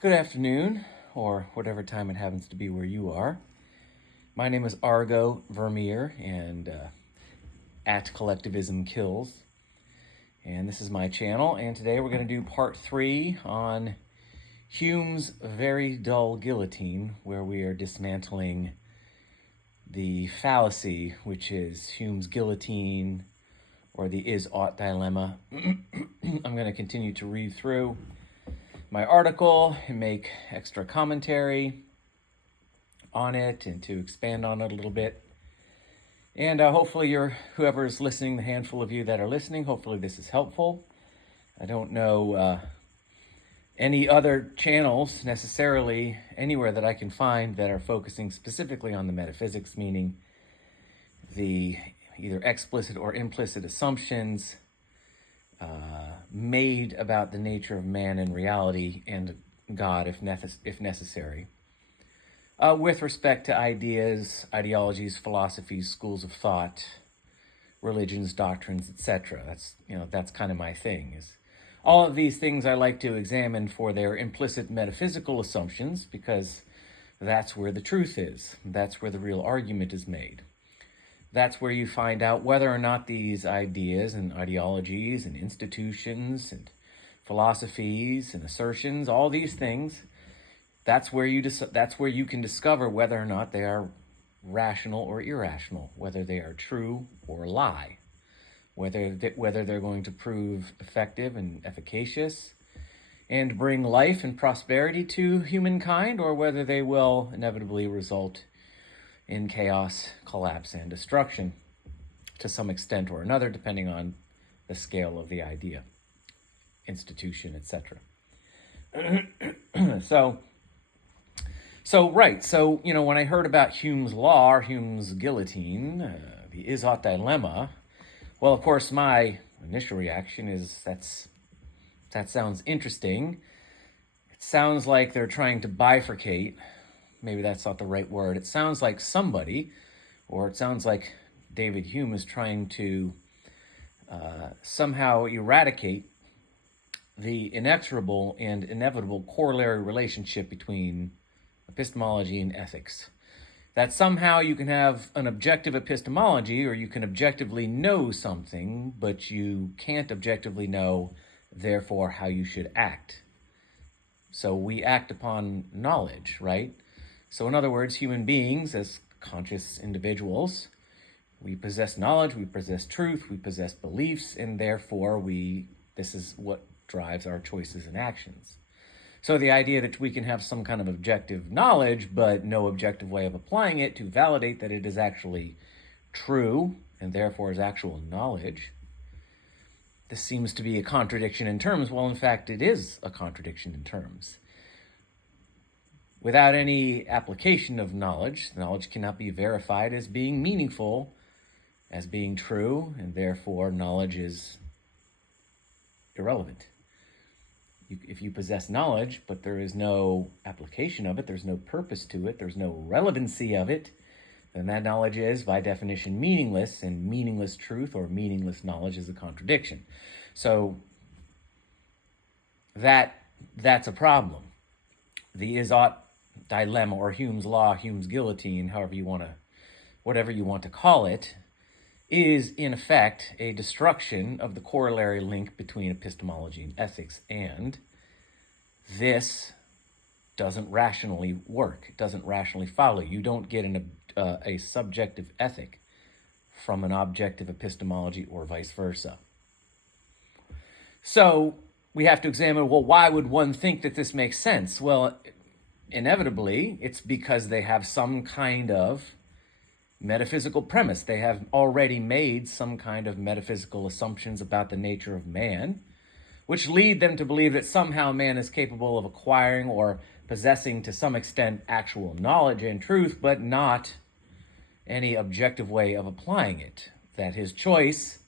Good afternoon, or whatever time it happens to be where you are. My name is Argo Vermeer, and at Collectivism Kills. And this is my channel, and today we're going to do part 3 on Hume's very dull guillotine, where we are dismantling the fallacy, which is Hume's guillotine, or the is-ought dilemma. I'm going to continue to read through my article and make extra commentary on it and to expand on it a little bit. And hopefully whoever's listening, the handful of you that are listening, hopefully this is helpful. I don't know any other channels necessarily anywhere that I can find that are focusing specifically on the metaphysics, meaning the either explicit or implicit assumptions made about the nature of man and reality and God, if necessary, with respect to ideas, ideologies, philosophies, schools of thought, religions, doctrines, etc. That's kind of my thing. Is all of these things I like to examine for their implicit metaphysical assumptions, because that's where the truth is. That's where the real argument is made. That's where you find out whether or not these ideas and ideologies and institutions and philosophies and assertions, all these things, that's where you can discover whether or not they are rational or irrational, whether they are true or lie, whether they're going to prove effective and efficacious and bring life and prosperity to humankind, or whether they will inevitably result in chaos, collapse, and destruction to some extent or another, depending on the scale of the idea, institution, etc. So when I heard about Hume's Law, or Hume's guillotine, the is-ought dilemma, well, of course, my initial reaction is that sounds interesting. It sounds like they're trying to bifurcate. Maybe that's not the right word. It sounds like somebody, or it sounds like David Hume is trying to somehow eradicate the inexorable and inevitable corollary relationship between epistemology and ethics. That somehow you can have an objective epistemology, or you can objectively know something, but you can't objectively know, therefore, how you should act. So we act upon knowledge, right? So in other words, human beings, as conscious individuals, we possess knowledge, we possess truth, we possess beliefs, and therefore this is what drives our choices and actions. So the idea that we can have some kind of objective knowledge, but no objective way of applying it to validate that it is actually true, and therefore is actual knowledge, this seems to be a contradiction in terms. Well, in fact, it is a contradiction in terms. Without any application of knowledge, knowledge cannot be verified as being meaningful, as being true, and therefore knowledge is irrelevant. If you possess knowledge, but there is no application of it, there's no purpose to it, there's no relevancy of it, then that knowledge is, by definition, meaningless, and meaningless truth or meaningless knowledge is a contradiction. So that's a problem. The is-ought dilemma, or Hume's Law, Hume's guillotine, whatever you want to call it, is in effect a destruction of the corollary link between epistemology and ethics, and this doesn't rationally work. It doesn't rationally follow. You don't get a subjective ethic from an objective epistemology, or vice versa. So we have to examine, well, why would one think that this makes sense? Well, inevitably, it's because they have some kind of metaphysical premise. They have already made some kind of metaphysical assumptions about the nature of man, which lead them to believe that somehow man is capable of acquiring or possessing to some extent actual knowledge and truth, but not any objective way of applying it. That his choice,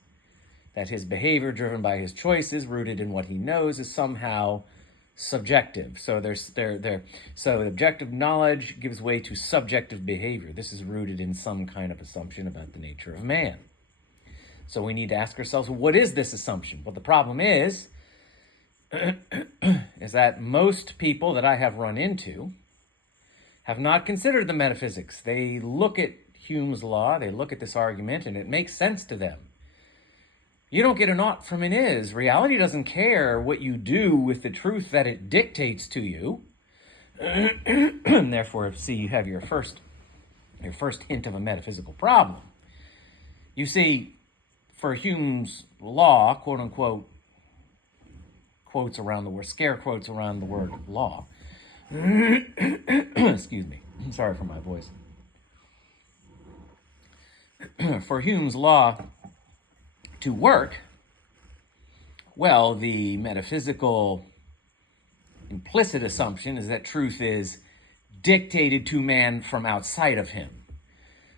that his behavior driven by his choices, rooted in what he knows, is somehow subjective. So so objective knowledge gives way to subjective behavior. This is rooted in some kind of assumption about the nature of man. So we need to ask ourselves, what is this assumption? Well, the problem is, as is that most people that I have run into have not considered the metaphysics. They look at Hume's law, they look at this argument, and it makes sense to them. You don't get an ought from an is. Reality doesn't care what you do with the truth that it dictates to you. And therefore, see, you have your first hint of a metaphysical problem. You see, for Hume's law, quote unquote, quotes around the word, scare quotes around the word law. Excuse me. Sorry for my voice. For Hume's law to work, well, the metaphysical implicit assumption is that truth is dictated to man from outside of him.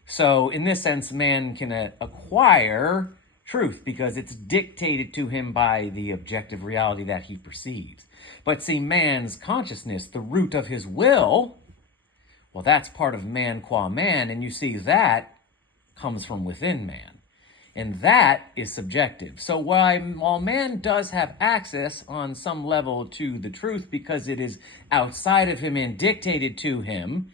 So in this sense, man can acquire truth because it's dictated to him by the objective reality that he perceives. But see, man's consciousness, the root of his will, well, that's part of man qua man, and you see that comes from within man. And that is subjective. So while man does have access on some level to the truth because it is outside of him and dictated to him,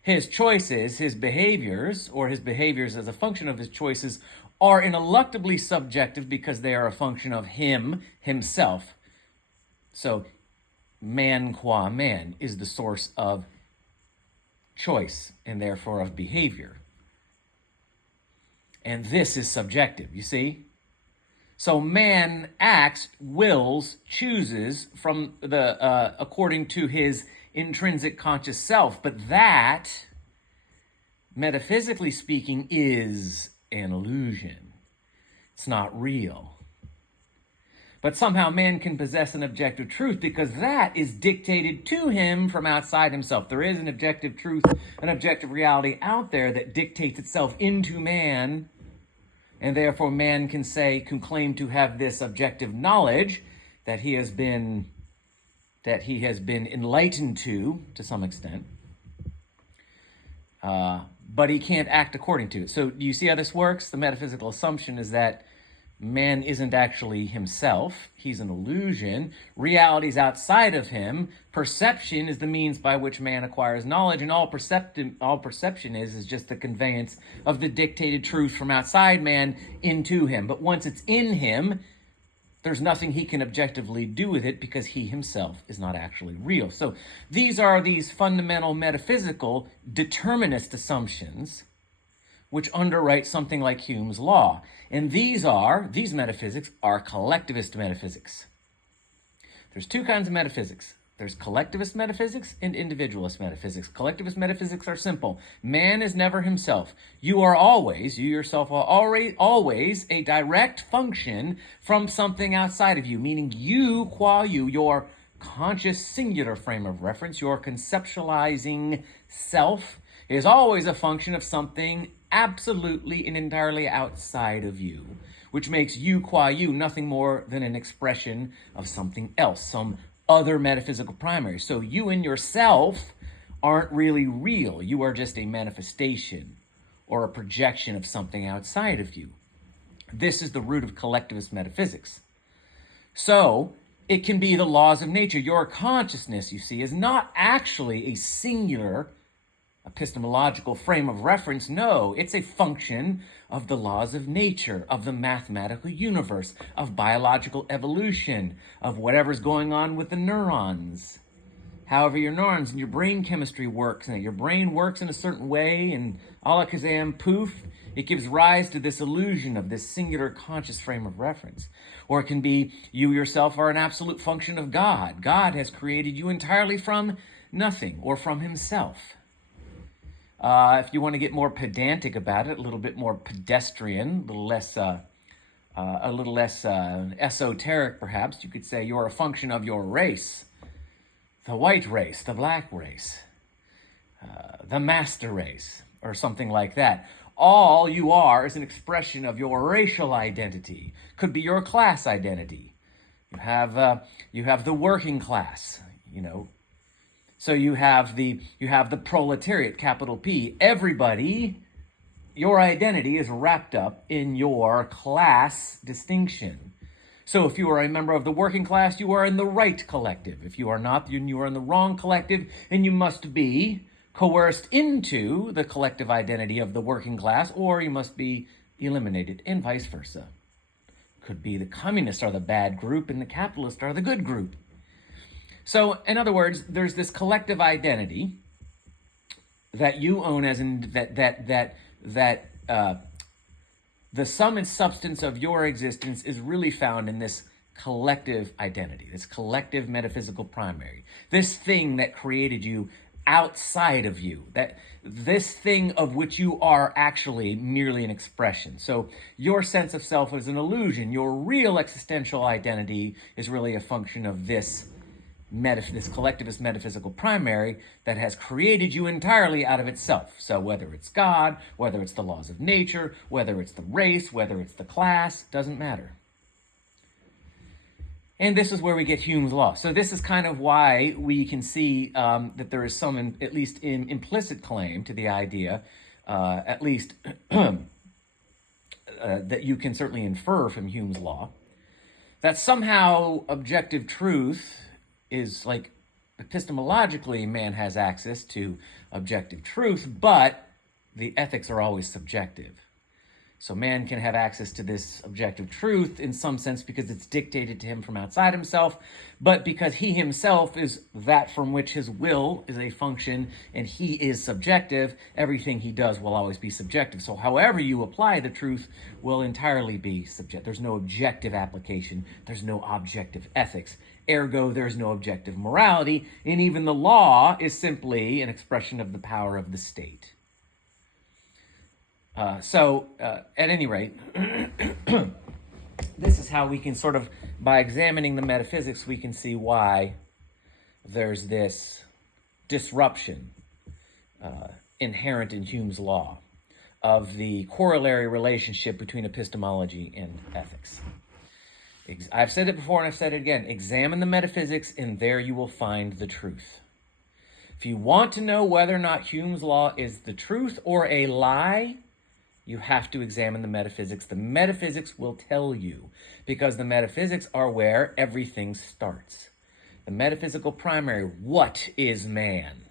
his choices, his behaviors, or his behaviors as a function of his choices, are ineluctably subjective because they are a function of him, himself. So man qua man is the source of choice and therefore of behavior. And this is subjective, you see? So man acts, wills, chooses from the according to his intrinsic conscious self, but that, metaphysically speaking, is an illusion. It's not real. But somehow man can possess an objective truth because that is dictated to him from outside himself. There is an objective truth, an objective reality out there that dictates itself into man. And therefore man can claim to have this objective knowledge that he has been enlightened to some extent. But he can't act according to it. So do you see how this works? The metaphysical assumption is that man isn't actually himself. He's an illusion. Reality is outside of him. Perception is the means by which man acquires knowledge, and all perception is just the conveyance of the dictated truth from outside man into him. But once it's in him, there's nothing he can objectively do with it because he himself is not actually real. So these are these fundamental metaphysical determinist assumptions which underwrite something like Hume's law. And these metaphysics are collectivist metaphysics. There's two kinds of metaphysics. There's collectivist metaphysics and individualist metaphysics. Collectivist metaphysics are simple. Man is never himself. You yourself are always a direct function from something outside of you, meaning you, qua you, your conscious singular frame of reference, your conceptualizing self, is always a function of something absolutely and entirely outside of you, which makes you qua you nothing more than an expression of something else, some other metaphysical primary. So you and yourself aren't really real. You are just a manifestation or a projection of something outside of you. This is the root of collectivist metaphysics. So it can be the laws of nature. Your consciousness, you see, is not actually a singular epistemological frame of reference. No, it's a function of the laws of nature, of the mathematical universe, of biological evolution, of whatever's going on with the neurons. However your neurons and your brain chemistry works, and your brain works in a certain way, and alakazam, poof, it gives rise to this illusion of this singular conscious frame of reference. Or it can be you yourself are an absolute function of God. God has created you entirely from nothing or from himself. If you want to get more pedantic about it, a little bit more pedestrian, a little less esoteric perhaps, you could say you're a function of your race. The white race, the black race, the master race, or something like that. All you are is an expression of your racial identity. Could be your class identity. You have the working class, So you have the proletariat, capital P. Everybody, your identity is wrapped up in your class distinction. So if you are a member of the working class, you are in the right collective. If you are not, then you are in the wrong collective, and you must be coerced into the collective identity of the working class, or you must be eliminated, and vice versa. Could be the communists are the bad group and the capitalists are the good group. So, in other words, there's this collective identity that you own, as in that the sum and substance of your existence is really found in this collective identity, this collective metaphysical primary, this thing that created you outside of you, that this thing of which you are actually merely an expression. So your sense of self is an illusion. Your real existential identity is really a function of this collectivist metaphysical primary that has created you entirely out of itself. So whether it's God, whether it's the laws of nature, whether it's the race, whether it's the class, doesn't matter. And this is where we get Hume's law. So this is kind of why we can see that there is some, at least in implicit claim to the idea, at least that you can certainly infer from Hume's law, that somehow objective truth is like epistemologically man has access to objective truth, but the ethics are always subjective. So man can have access to this objective truth in some sense because it's dictated to him from outside himself, but because he himself is that from which his will is a function and he is subjective, everything he does will always be subjective. So however you apply the truth will entirely be subjective. There's no objective application. There's no objective ethics. Ergo, there's no objective morality, and even the law is simply an expression of the power of the state. At any rate, this is how we can sort of, by examining the metaphysics, we can see why there's this disruption inherent in Hume's law of the corollary relationship between epistemology and ethics. I've said it before and I've said it again. Examine the metaphysics and there you will find the truth. If you want to know whether or not Hume's law is the truth or a lie, you have to examine the metaphysics. The metaphysics will tell you, because the metaphysics are where everything starts. The metaphysical primary, what is man?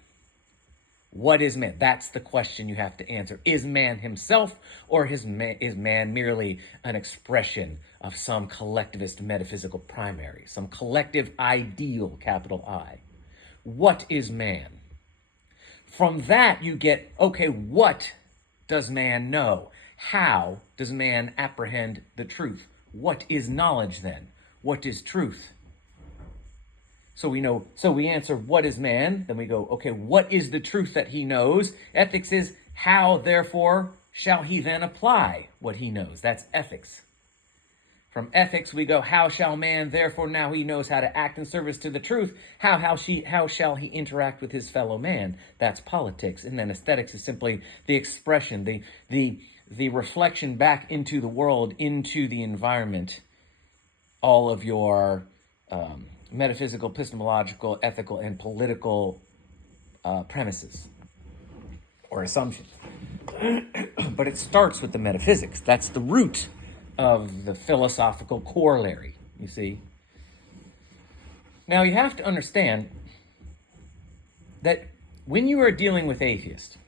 What is man? That's the question you have to answer. Is man himself, or is man merely an expression of some collectivist metaphysical primary, some collective ideal, capital I? What is man? From that you get, okay, what does man know? How does man apprehend the truth? What is knowledge then? What is truth? So we answer, what is man? Then we go, okay, what is the truth that he knows? Ethics is, how, therefore, shall he then apply what he knows? That's ethics. From ethics, we go, how shall man, therefore, now he knows how to act in service to the truth, how shall he interact with his fellow man? That's politics. And then aesthetics is simply the expression, the reflection back into the world, into the environment, all of your metaphysical, epistemological, ethical, and political premises or assumptions. But it starts with the metaphysics. That's the root of the philosophical corollary, you see. Now, you have to understand that when you are dealing with atheists,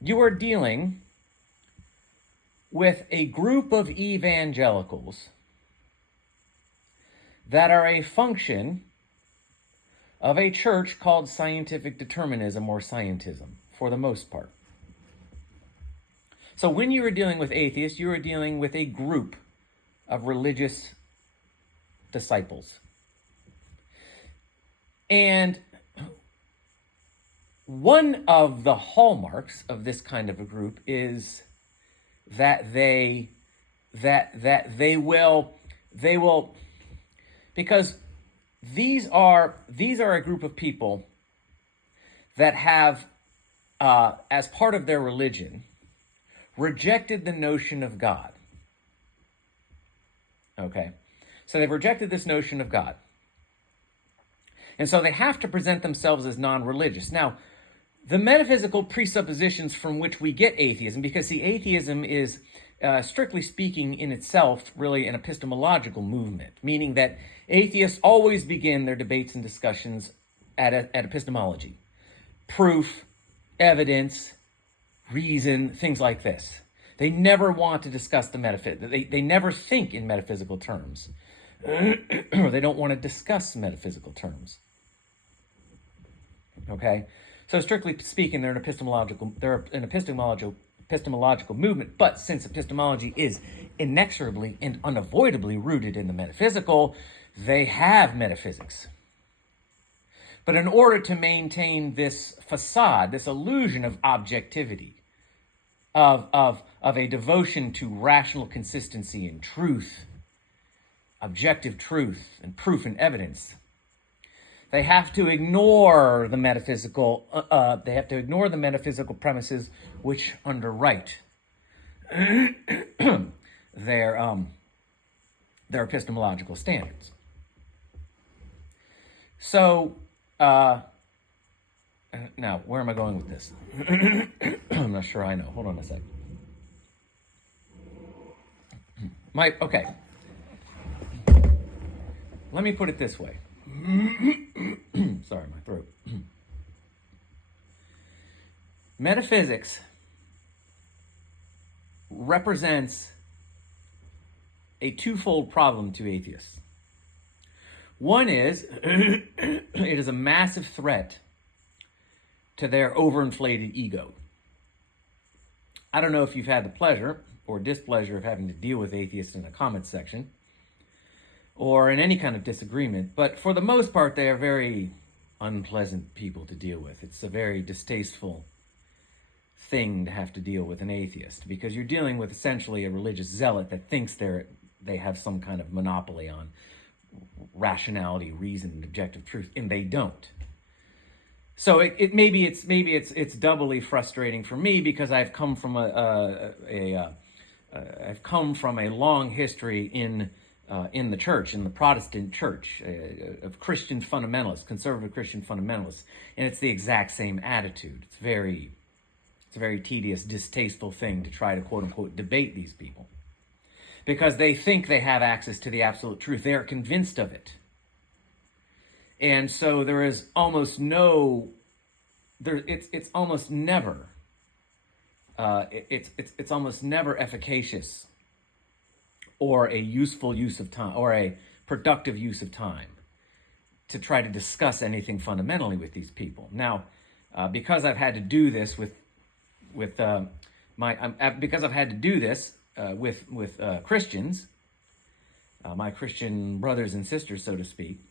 you are dealing with a group of evangelicals that are a function of a church called scientific determinism or scientism, for the most part. So when you are dealing with atheists, you are dealing with a group of religious disciples. And one of the hallmarks of this kind of a group is that they will, because these are a group of people that have, as part of their religion, rejected the notion of God. Okay? So they've rejected this notion of God. And so they have to present themselves as non-religious. Now, the metaphysical presuppositions from which we get atheism, because see, atheism is strictly speaking, in itself, really an epistemological movement, meaning that atheists always begin their debates and discussions at epistemology. Proof, evidence, reason, things like this. They never want to discuss the metaphysics. They never think in metaphysical terms. Or they don't want to discuss metaphysical terms. Okay? So strictly speaking, they're an epistemological movement, but since epistemology is inexorably and unavoidably rooted in the metaphysical, they have metaphysics. But in order to maintain this facade, this illusion of objectivity, of a devotion to rational consistency and truth, objective truth and proof and evidence, they have to ignore the metaphysical. They have to ignore the metaphysical premises which underwrite their epistemological standards. So now, where am I going with this? I'm not sure I know. Hold on a second. Okay. Let me put it this way. Sorry, my throat. Metaphysics represents a twofold problem to atheists. One is, it is a massive threat to their overinflated ego. I don't know if you've had the pleasure or displeasure of having to deal with atheists in the comments section or in any kind of disagreement, but for the most part, they are very unpleasant people to deal with. It's a very distasteful thing to have to deal with an atheist, because you're dealing with essentially a religious zealot that thinks they have some kind of monopoly on rationality, reason, and objective truth, and they don't. So maybe it's doubly frustrating for me, because I've come from I've come from a long history in the church, in the Protestant church, of Christian fundamentalists, conservative Christian fundamentalists, and it's the exact same attitude. It's a very tedious, distasteful thing to try to quote unquote debate these people, because they think they have access to the absolute truth. They are convinced of it. And so there is almost it's almost never efficacious or a useful use of time or a productive use of time to try to discuss anything fundamentally with these people. Now, because I've had to do this with Christians, my Christian brothers and sisters, so to speak,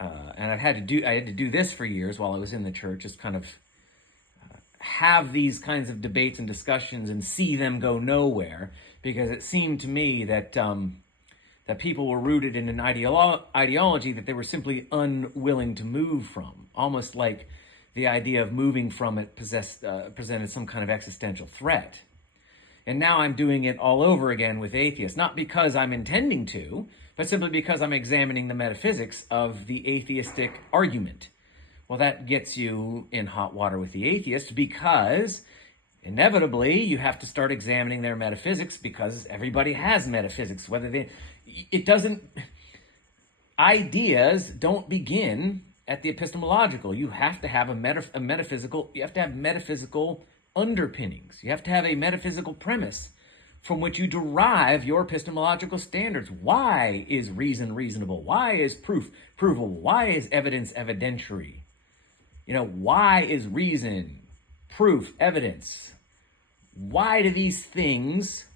and I had to do this for years while I was in the church, just kind of have these kinds of debates and discussions and see them go nowhere, because it seemed to me that that people were rooted in an ideology that they were simply unwilling to move from, almost like the idea of moving from it presented some kind of existential threat. And now I'm doing it all over again with atheists, not because I'm intending to, but simply because I'm examining the metaphysics of the atheistic argument. Well, that gets you in hot water with the atheist, because inevitably you have to start examining their metaphysics, because everybody has metaphysics. Ideas don't begin at the epistemological. You have to have metaphysical underpinnings. You have to have a metaphysical premise from which you derive your epistemological standards. Why is reason reasonable? Why is proof provable? Why is evidence evidentiary? Why is reason, proof, evidence? Why do these things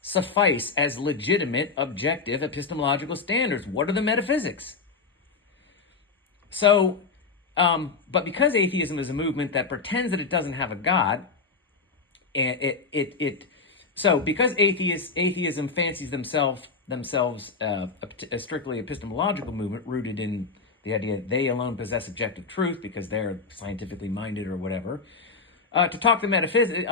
suffice as legitimate, objective epistemological standards? What are the metaphysics? So, but because atheism is a movement that pretends that it doesn't have a God, and so because atheism fancies themselves a strictly epistemological movement rooted in the idea that they alone possess objective truth because they're scientifically minded or whatever, to talk the metaphysics,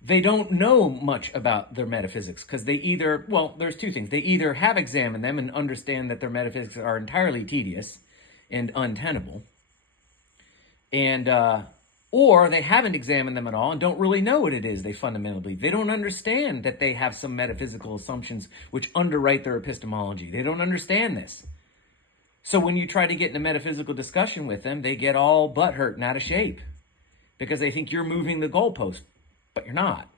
they don't know much about their metaphysics, because there's two things. They either have examined them and understand that their metaphysics are entirely tedious and untenable, Or they haven't examined them at all and don't really know what it is they fundamentally believe. They don't understand that they have some metaphysical assumptions which underwrite their epistemology. They don't understand this. So when you try to get in a metaphysical discussion with them, they get all butthurt and out of shape because they think you're moving the goalpost, but you're not.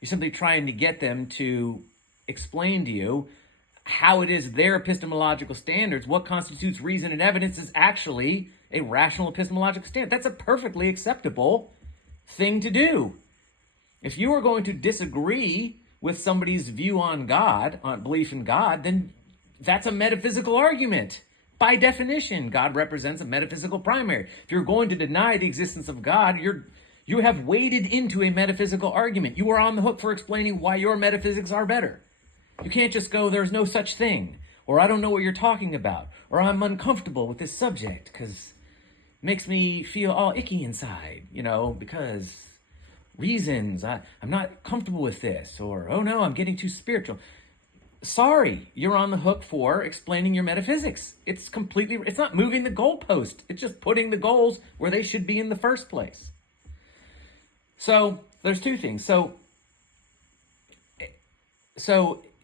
You're simply trying to get them to explain to you how it is their epistemological standards, what constitutes reason and evidence, is actually a rational epistemological standard. That's a perfectly acceptable thing to do. If you are going to disagree with somebody's view on God, on belief in God, then that's a metaphysical argument. By definition, God represents a metaphysical primary. If you're going to deny the existence of God, you have waded into a metaphysical argument. You are on the hook for explaining why your metaphysics are better. You can't just go, there's no such thing, or I don't know what you're talking about, or I'm uncomfortable with this subject because it makes me feel all icky inside, because reasons, I'm not comfortable with this, or, oh no, I'm getting too spiritual. Sorry, you're on the hook for explaining your metaphysics. It's not moving the goalpost. It's just putting the goals where they should be in the first place. So there's two things. So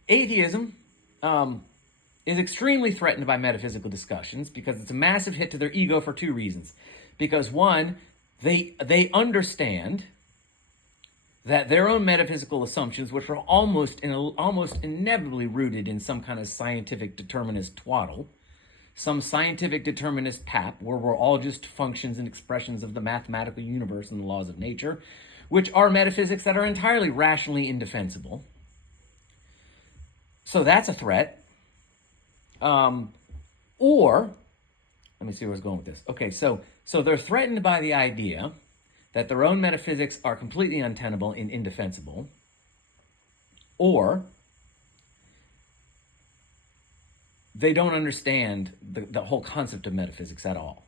atheism is extremely threatened by metaphysical discussions because it's a massive hit to their ego for two reasons. Because one, they understand that their own metaphysical assumptions, which are almost inevitably rooted in some kind of scientific determinist twaddle, some scientific determinist pap, where we're all just functions and expressions of the mathematical universe and the laws of nature, which are metaphysics that are entirely rationally indefensible. So that's a threat. Or, let me see where I was going with this. Okay, so they're threatened by the idea that their own metaphysics are completely untenable and indefensible, or they don't understand the whole concept of metaphysics at all.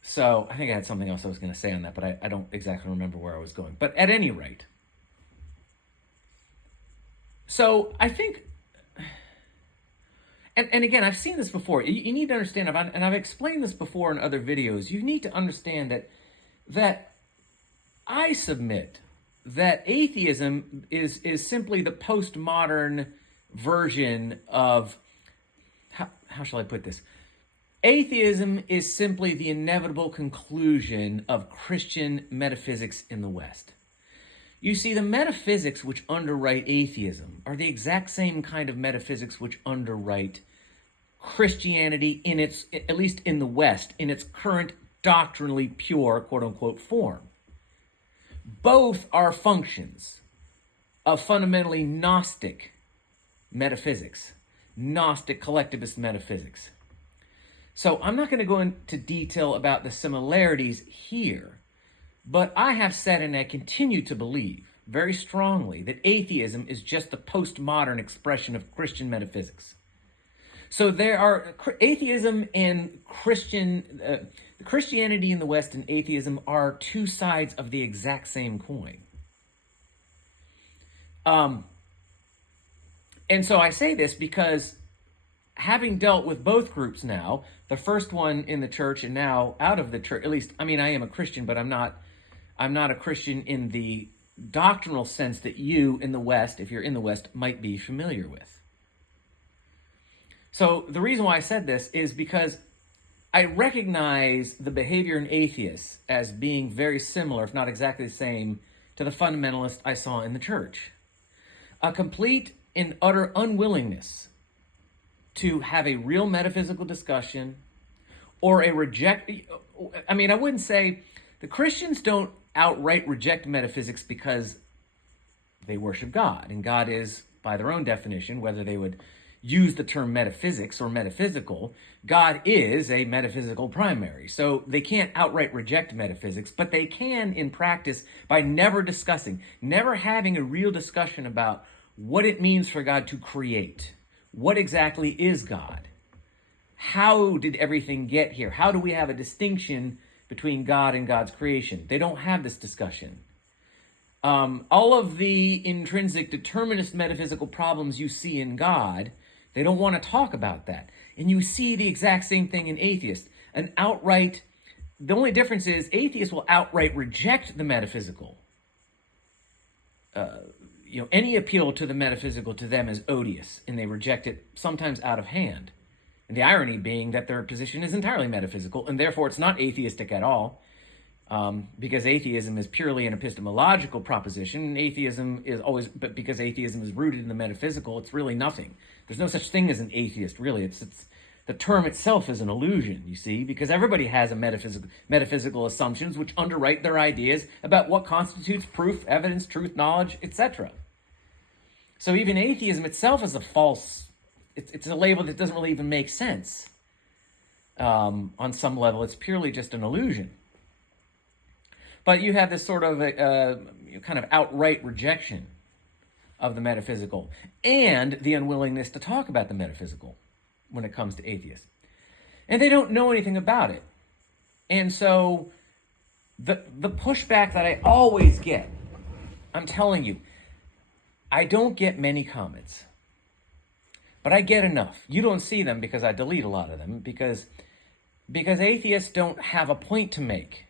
So I think I had something else I was going to say on that, but I don't exactly remember where I was going. But at any rate, so I think, and again, I've seen this before. You need to understand, and I've explained this before in other videos, you need to understand that I submit that atheism is simply the postmodern version of, how shall I put this? Atheism is simply the inevitable conclusion of Christian metaphysics in the West. You see, the metaphysics which underwrite atheism are the exact same kind of metaphysics which underwrite Christianity in its, at least in the West, in its current doctrinally pure, quote-unquote, form. Both are functions of fundamentally Gnostic metaphysics, Gnostic collectivist metaphysics. So I'm not going to go into detail about the similarities here, but I have said, and I continue to believe very strongly, that atheism is just the postmodern expression of Christian metaphysics. So there are atheism and Christianity in the West and atheism are two sides of the exact same coin. And so I say this because having dealt with both groups now, the first one in the church and now out of the church, at least, I mean, I am a Christian, but I'm not a Christian in the doctrinal sense that you in the West, if you're in the West, might be familiar with. So the reason why I said this is because I recognize the behavior in atheists as being very similar, if not exactly the same, to the fundamentalist I saw in the church. A complete and utter unwillingness to have a real metaphysical discussion or I wouldn't say the Christians don't outright reject metaphysics because they worship God. And God is, by their own definition, whether they would use the term metaphysics or metaphysical, God is a metaphysical primary. So they can't outright reject metaphysics, but they can in practice by never having a real discussion about what it means for God to create. What exactly is God? How did everything get here? How do we have a distinction between God and God's creation? They don't have this discussion. All of the intrinsic determinist metaphysical problems you see in God, they don't want to talk about that. And you see the exact same thing in atheists. An outright The only difference is atheists will outright reject the metaphysical. Any appeal to the metaphysical to them is odious, and they reject it sometimes out of hand. And the irony being that their position is entirely metaphysical, and therefore it's not atheistic at all, because atheism is purely an epistemological proposition. But because atheism is rooted in the metaphysical, it's really nothing. There's no such thing as an atheist, really. It's the term itself is an illusion, you see, because everybody has a metaphysical assumptions which underwrite their ideas about what constitutes proof, evidence, truth, knowledge, etc. So even atheism itself is a false, it's a label that doesn't really even make sense. On some level, it's purely just an illusion. But you have this sort of kind of outright rejection of the metaphysical and the unwillingness to talk about the metaphysical when it comes to atheists. And they don't know anything about it. And so the pushback that I always get, I'm telling you, I don't get many comments, but I get enough. You don't see them because I delete a lot of them, because atheists don't have a point to make.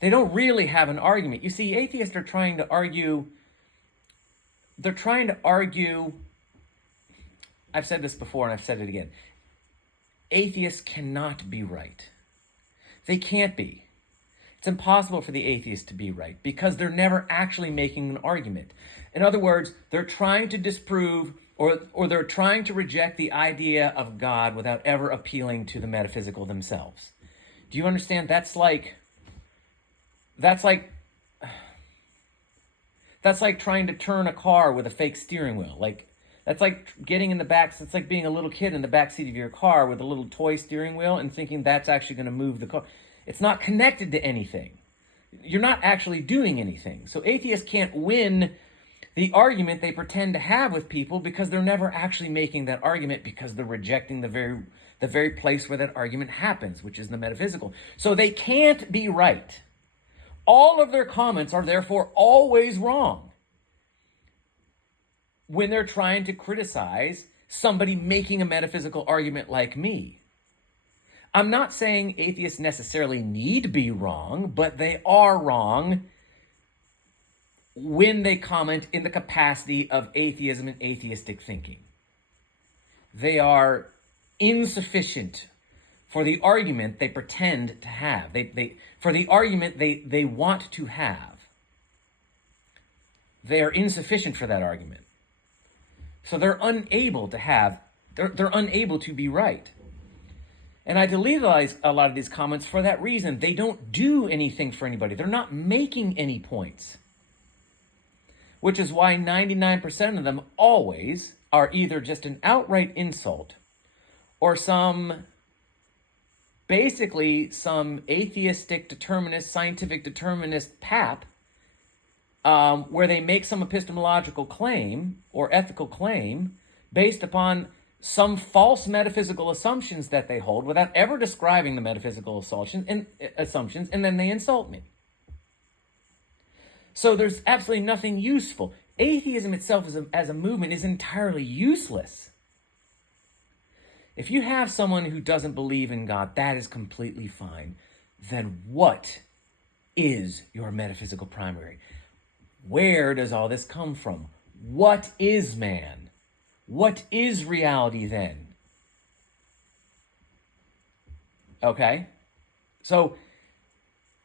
They don't really have an argument. You see, atheists are trying to argue, I've said this before and I've said it again. Atheists cannot be right. They can't be. It's impossible for the atheist to be right because they're never actually making an argument. In other words, they're trying to disprove or they're trying to reject the idea of God without ever appealing to the metaphysical themselves. Do you understand? That's like trying to turn a car with a fake steering wheel. That's like getting in the back. It's like being a little kid in the back seat of your car with a little toy steering wheel and thinking that's actually going to move the car. It's not connected to anything. You're not actually doing anything. So atheists can't win the argument they pretend to have with people because they're never actually making that argument, because they're rejecting the very place where that argument happens, which is the metaphysical. So they can't be right. All of their comments are therefore always wrong when they're trying to criticize somebody making a metaphysical argument like me. I'm not saying atheists necessarily need to be wrong, but they are wrong when they comment in the capacity of atheism and atheistic thinking. They are insufficient for the argument they pretend to have. For the argument they want to have. They are insufficient for that argument. So they're unable to be right. And I deleted a lot of these comments for that reason. They don't do anything for anybody. They're not making any points. Which is why 99% of them always are either just an outright insult or some atheistic determinist, scientific determinist pap, where they make some epistemological claim or ethical claim based upon some false metaphysical assumptions that they hold without ever describing the metaphysical assumptions, and then they insult me. So there's absolutely nothing useful. Atheism itself as a movement is entirely useless. If you have someone who doesn't believe in God, that is completely fine. Then what is your metaphysical primary? Where does all this come from? What is man? What is reality then? Okay? So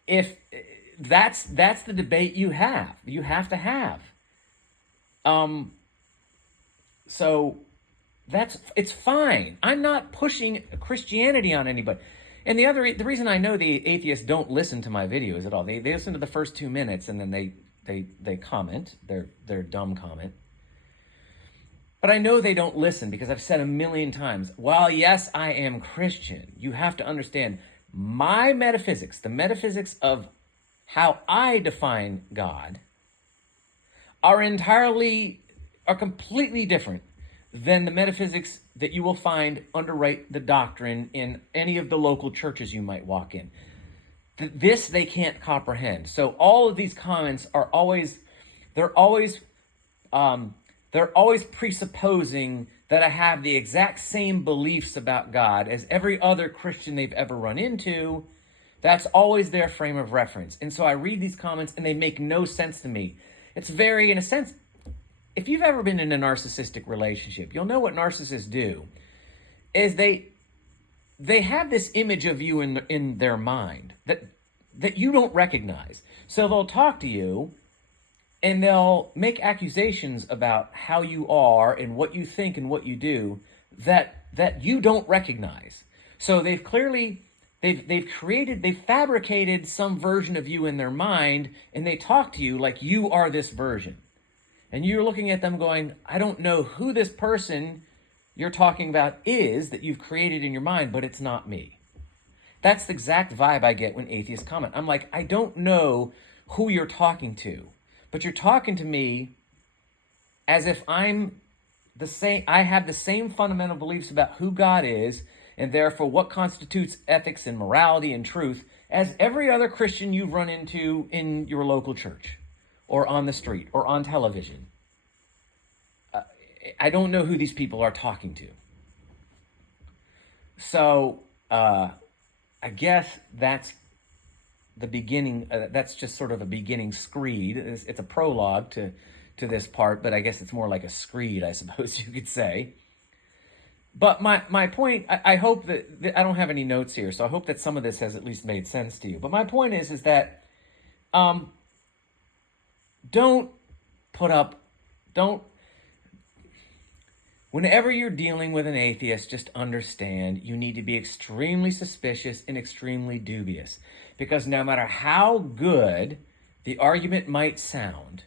if that's the debate you have to have. So it's fine. I'm not pushing Christianity on anybody. And the reason I know the atheists don't listen to my videos at all, they listen to the first 2 minutes and then they comment, their dumb comment. But I know they don't listen because I've said a million times, while yes, I am Christian, you have to understand my metaphysics, the metaphysics of how I define God, are completely different than the metaphysics that you will find underwrite the doctrine in any of the local churches you might walk in. This they can't comprehend. So all of these comments are always presupposing that I have the exact same beliefs about God as every other Christian they've ever run into, That's always their frame of reference. And so I read these comments and they make no sense to me. It's very, in a sense, if you've ever been in a narcissistic relationship, you'll know what narcissists do is they have this image of you in their mind that you don't recognize. So they'll talk to you and they'll make accusations about how you are and what you think and what you do that you don't recognize. So they've fabricated some version of you in their mind, and they talk to you like you are this version. And you're looking at them going, I don't know who this person you're talking about is that you've created in your mind, but it's not me. That's the exact vibe I get when atheists comment. I'm like, I don't know who you're talking to, but you're talking to me as if I'm the same. I have the same fundamental beliefs about who God is, and therefore what constitutes ethics and morality and truth as every other Christian you've run into in your local church or on the street or on television. I don't know who these people are talking to. So I guess that's the beginning. That's just sort of a beginning screed. It's a prologue to this part, but I guess it's more like a screed, I suppose you could say. But my point, I hope that I don't have any notes here, so I hope that some of this has at least made sense to you. But my point is that whenever you're dealing with an atheist, just understand you need to be extremely suspicious and extremely dubious. Because no matter how good the argument might sound,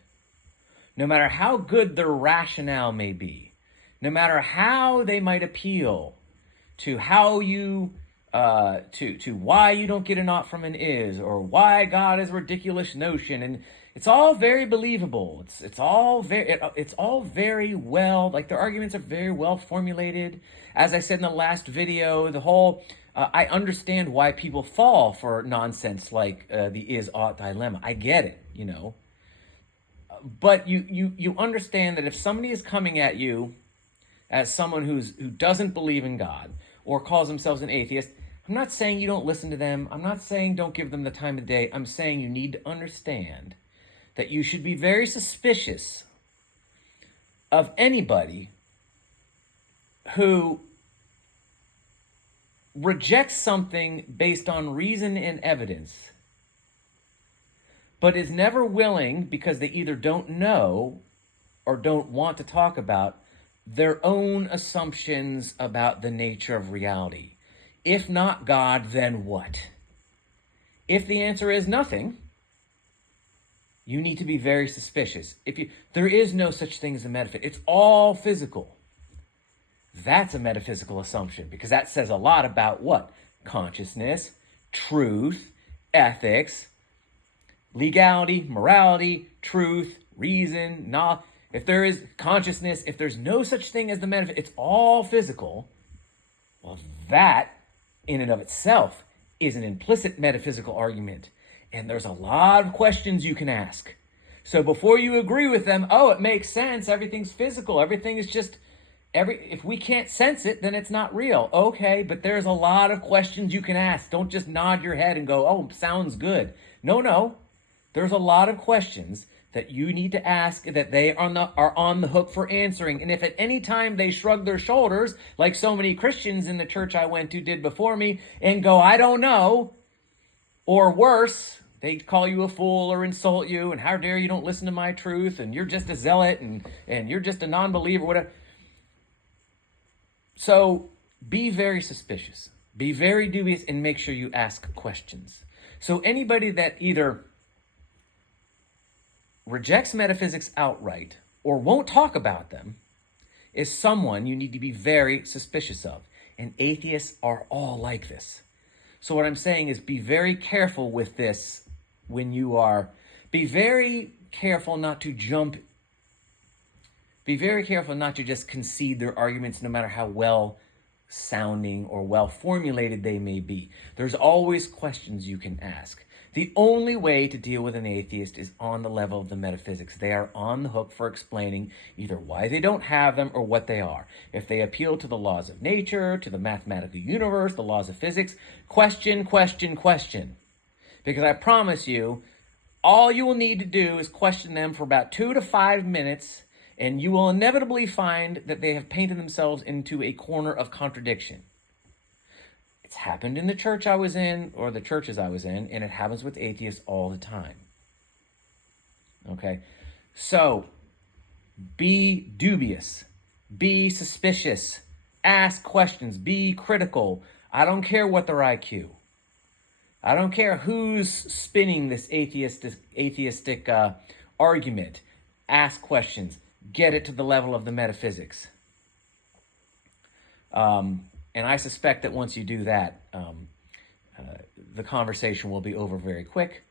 no matter how good their rationale may be, no matter how they might appeal to how you, to why you don't get an ought from an is, or why God is a ridiculous notion, and it's all very believable. It's all very well, like their arguments are very well formulated. As I said in the last video, the whole, I understand why people fall for nonsense like the is-ought dilemma. I get it, you know. But you understand that if somebody is coming at you as someone who doesn't believe in God or calls themselves an atheist, I'm not saying you don't listen to them. I'm not saying don't give them the time of day. I'm saying you need to understand that you should be very suspicious of anybody who rejects something based on reason and evidence, but is never willing, because they either don't know or don't want to talk about their own assumptions about the nature of reality. If not God, then what? If the answer is nothing, you need to be very suspicious. There is no such thing as a metaphysic. It's all physical. That's a metaphysical assumption, because that says a lot about what? Consciousness, truth, ethics, legality, morality, truth, reason, knowledge. If there is consciousness, if there's no such thing as the metaphysical, it's all physical. Well, that in and of itself is an implicit metaphysical argument. And there's a lot of questions you can ask. So before you agree with them, oh, it makes sense, everything's physical, everything is just, if we can't sense it, then it's not real. Okay, but there's a lot of questions you can ask. Don't just nod your head and go, oh, sounds good. No. There's a lot of questions that you need to ask that they are on the hook for answering. And if at any time they shrug their shoulders, like so many Christians in the church I went to did before me, and go, I don't know, or worse, they call you a fool or insult you, and how dare you don't listen to my truth, and you're just a zealot, and you're just a non-believer, whatever. So be very suspicious, be very dubious, and make sure you ask questions. So anybody that either rejects metaphysics outright or won't talk about them is someone you need to be very suspicious of. And atheists are all like this. So what I'm saying is be very careful with this when you are, be very careful not to just concede their arguments no matter how well sounding or well formulated they may be. There's always questions you can ask. The only way to deal with an atheist is on the level of the metaphysics. They are on the hook for explaining either why they don't have them or what they are. If they appeal to the laws of nature, to the mathematical universe, the laws of physics, question. Because I promise you, all you will need to do is question them for about 2 to 5 minutes, and you will inevitably find that they have painted themselves into a corner of contradiction. It's happened in the church I was in, or the churches I was in, and it happens with atheists all the time. Okay? So, be dubious. Be suspicious. Ask questions. Be critical. I don't care what their IQ. I don't care who's spinning this atheistic argument. Ask questions. Get it to the level of the metaphysics. And I suspect that once you do that, the conversation will be over very quick,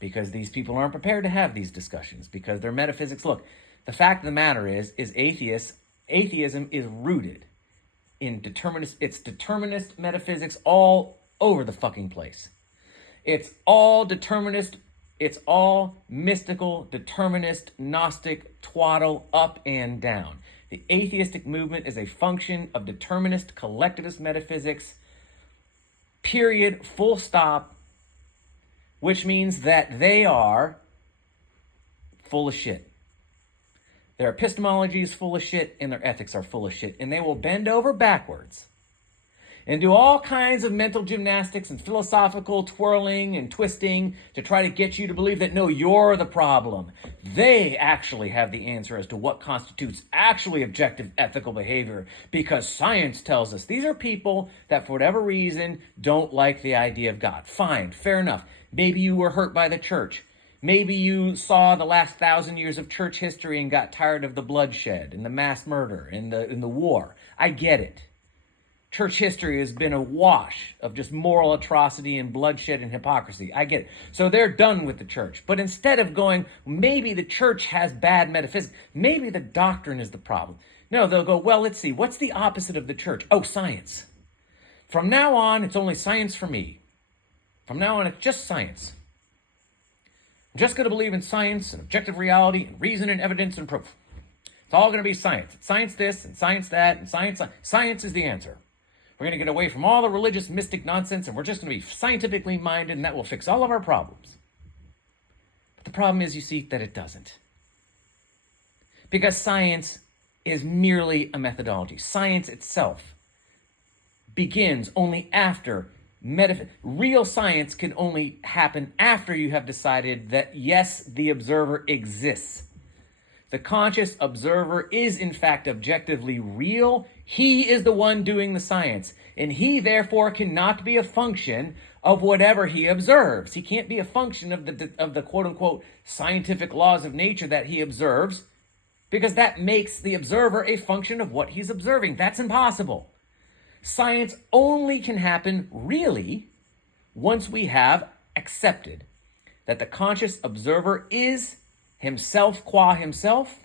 because these people aren't prepared to have these discussions, because their metaphysics, look, the fact of the matter is atheism is rooted in determinist metaphysics all over the fucking place. It's all determinist, it's all mystical, determinist, Gnostic, twaddle, up and down. The atheistic movement is a function of determinist, collectivist metaphysics, period, full stop, which means that they are full of shit. Their epistemology is full of shit, and their ethics are full of shit, and they will bend over backwards and do all kinds of mental gymnastics and philosophical twirling and twisting to try to get you to believe that, no, you're the problem. They actually have the answer as to what constitutes actually objective ethical behavior, because science tells us. These are people that, for whatever reason, don't like the idea of God. Fine, fair enough. Maybe you were hurt by the church. Maybe you saw the last 1,000 years of church history and got tired of the bloodshed and the mass murder and the war. I get it. Church history has been a wash of just moral atrocity and bloodshed and hypocrisy. I get it. So they're done with the church. But instead of going, maybe the church has bad metaphysics, maybe the doctrine is the problem. No, they'll go, well, let's see. What's the opposite of the church? Oh, science. From now on, it's only science for me. From now on, it's just science. I'm just going to believe in science and objective reality and reason and evidence and proof. It's all going to be science. It's science this and science that and science. Science is the answer. We're going to get away from all the religious mystic nonsense, and we're just going to be scientifically minded, and that will fix all of our problems. But the problem is, you see, that it doesn't. Because science is merely a methodology. Science itself begins only after real science can only happen after you have decided that, yes, the observer exists. The conscious observer is, in fact, objectively real. He is the one doing the science, and he, therefore, cannot be a function of whatever he observes. He can't be a function of the quote-unquote scientific laws of nature that he observes, because that makes the observer a function of what he's observing. That's impossible. Science only can happen, really, once we have accepted that the conscious observer is himself qua himself,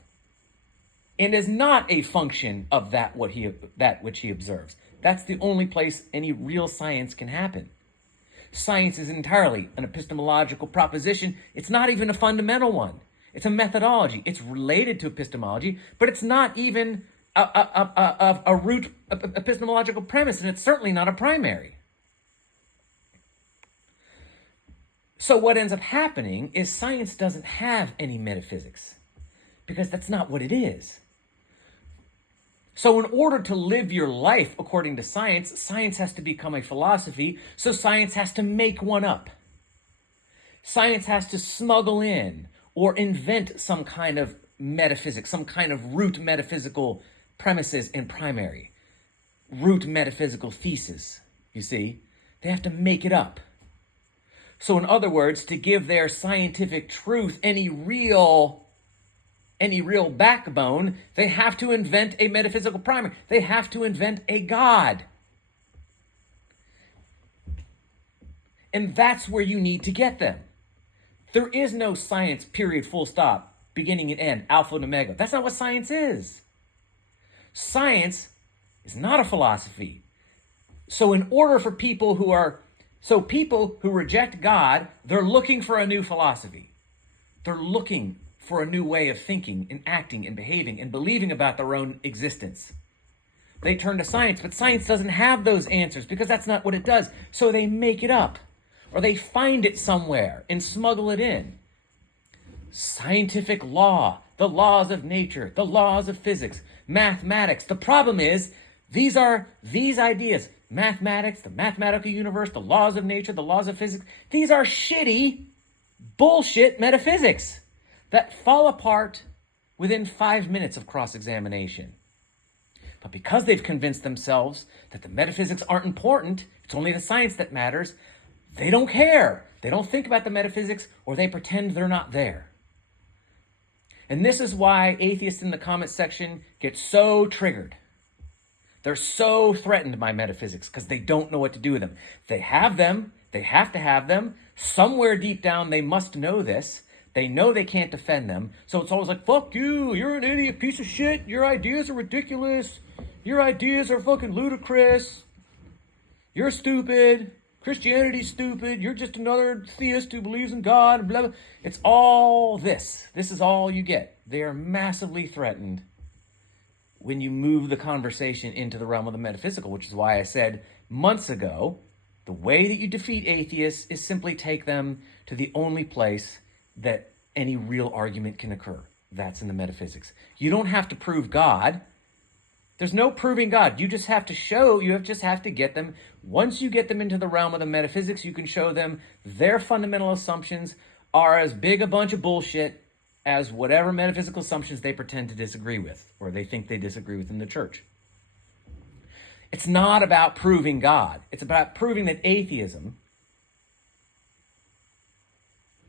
and is not a function of that which he observes. That's the only place any real science can happen. Science is entirely an epistemological proposition. It's not even a fundamental one. It's a methodology. It's related to epistemology, but it's not even a root epistemological premise, and it's certainly not a primary. So what ends up happening is science doesn't have any metaphysics, because that's not what it is. So in order to live your life according to science, science has to become a philosophy, so science has to make one up. Science has to smuggle in or invent some kind of metaphysics, some kind of root metaphysical premises and primary, root metaphysical thesis, you see. They have to make it up. So in other words, to give their scientific truth any real backbone, they have to invent a metaphysical primary. They have to invent a God. And that's where you need to get them. There is no science, period, full stop, beginning and end, alpha and omega. That's not what science is. Science is not a philosophy. So in order for people who reject God, they're looking for a new philosophy. They're looking for a new way of thinking and acting and behaving and believing about their own existence. They turn to science, but science doesn't have those answers because that's not what it does. So they make it up. or they find it somewhere and smuggle it in. Scientific law, the laws of nature, the laws of physics, mathematics. The problem is, these ideas, mathematics, the mathematical universe, the laws of nature, the laws of physics, these are shitty, bullshit metaphysics that fall apart within 5 minutes of cross-examination. But because they've convinced themselves that the metaphysics aren't important, it's only the science that matters, they don't care. They don't think about the metaphysics, or they pretend they're not there. And this is why atheists in the comment section get so triggered. They're so threatened by metaphysics because they don't know what to do with them. They have them. They have to have them. Somewhere deep down, they must know this. They know they can't defend them. So it's always like, fuck you. You're an idiot, piece of shit. Your ideas are ridiculous. Your ideas are fucking ludicrous. You're stupid. Christianity's stupid. You're just another theist who believes in God. Blah, blah. It's all this. This is all you get. They are massively threatened when you move the conversation into the realm of the metaphysical, which is why I said months ago, the way that you defeat atheists is simply take them to the only place that any real argument can occur. That's in the metaphysics. You don't have to prove God. There's no proving God. You just have to show, just have to get them. Once you get them into the realm of the metaphysics, you can show them their fundamental assumptions are as big a bunch of bullshit as whatever metaphysical assumptions they pretend to disagree with, or they think they disagree with in the church. It's not about proving God. It's about proving that atheism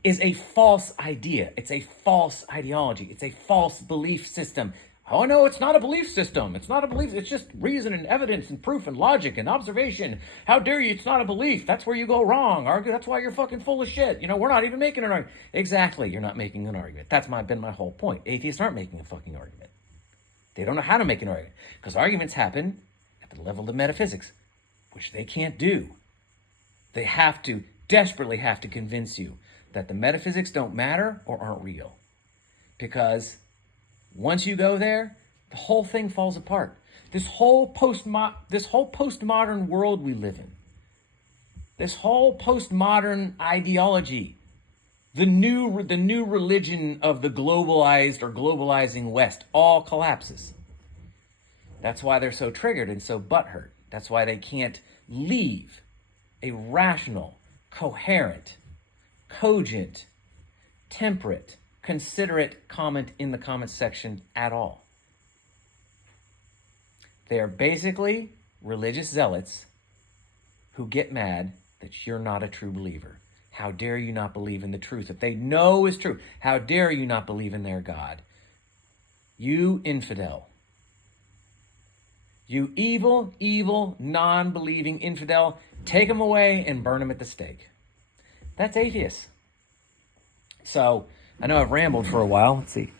is a false idea. It's a false ideology. It's a false belief system. Oh, no, it's not a belief system. It's not a belief. It's just reason and evidence and proof and logic and observation. How dare you? It's not a belief. That's where you go wrong. Argue. That's why you're fucking full of shit. We're not even making an argument. Exactly. You're not making an argument. That's been my whole point. Atheists aren't making a fucking argument. They don't know how to make an argument because arguments happen at the level of metaphysics, which they can't do. They desperately have to convince you that the metaphysics don't matter or aren't real. Because once you go there, the whole thing falls apart. This whole postmodern world we live in, this whole postmodern ideology, the new religion of the globalized or globalizing West all collapses. That's why they're so triggered and so butthurt. That's why they can't leave a rational, coherent, cogent, temperate, considerate comment in the comments section at all. They are basically religious zealots who get mad that you're not a true believer. How dare you not believe in the truth that they know is true? How dare you not believe in their God? You infidel. You evil, non-believing infidel. Take them away and burn them at the stake. That's atheists. So, I know I've rambled for a while. Let's see.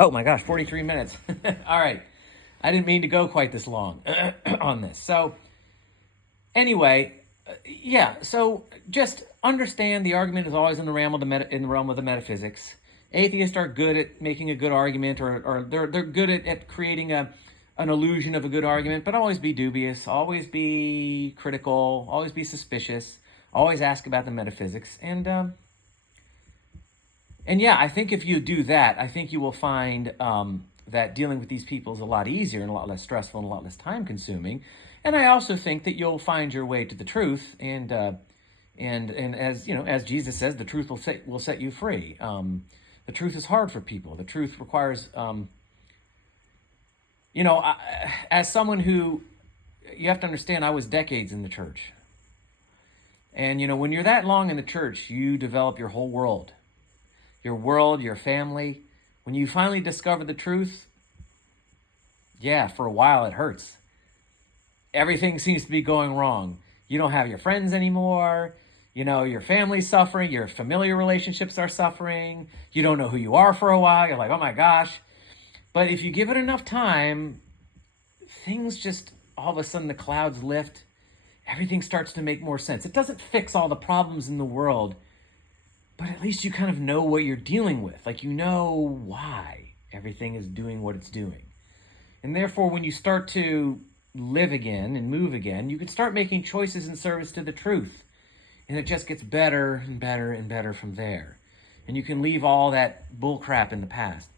Oh my gosh, 43 minutes. All right. I didn't mean to go quite this long on this. So, anyway, so just understand the argument is always in the realm of the metaphysics. Atheists are good at making a good argument, or they're good at creating an illusion of a good argument, but always be dubious, always be critical, always be suspicious, always ask about the metaphysics. And yeah, I think if you do that, I think you will find that dealing with these people is a lot easier and a lot less stressful and a lot less time consuming. And I also think that you'll find your way to the truth. And as Jesus says, the truth will set you free. The truth is hard for people. The truth requires, as someone who, you have to understand, I was decades in the church. And, when you're that long in the church, you develop your whole world. Your family. When you finally discover the truth, for a while it hurts. Everything seems to be going wrong. You don't have your friends anymore. Your family's suffering. Your familiar relationships are suffering. You don't know who you are for a while. You're like, oh my gosh. But if you give it enough time, things just, all of a sudden the clouds lift. Everything starts to make more sense. It doesn't fix all the problems in the world, but at least you kind of know what you're dealing with. Like, why everything is doing what it's doing. And therefore, when you start to live again and move again, you can start making choices in service to the truth. And it just gets better and better and better from there. And you can leave all that bull crap in the past.